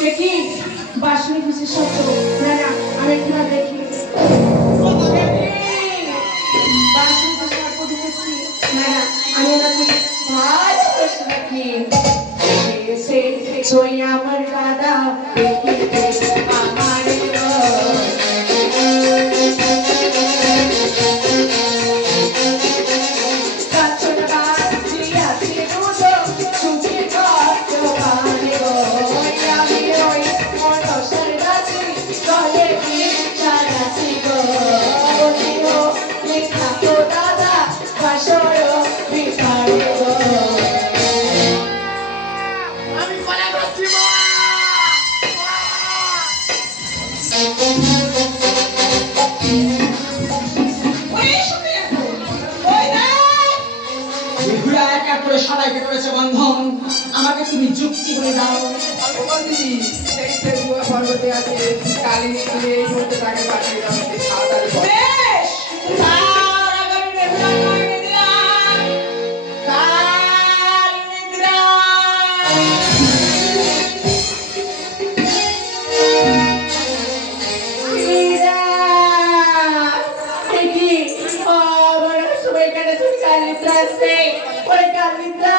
কি বাসনি খুশি শব্দ না না আমি একটু না দেখি বাসনি খুশি শব্দ দিতেছি না না আমি নাকি ভালো খুশি নাকি সে সোই আমার দাদা আমার সবাইকে করেছে বন্ধন আমাকে তুমি যুক্তি করে দাও দিদি সেই ফেসবুক পর্বতে আছে কালিনী তুলে এই মুহূর্তে তাকে পাঠিয়ে দাও তাড়াতাড়ি বেশ তার আগামী নেত্রা নয় নেত্রা কাল নেত্রা মীরা কি আমার সবাই কাছে কাল নেত্রা আসছে ওরে কাল নেত্রা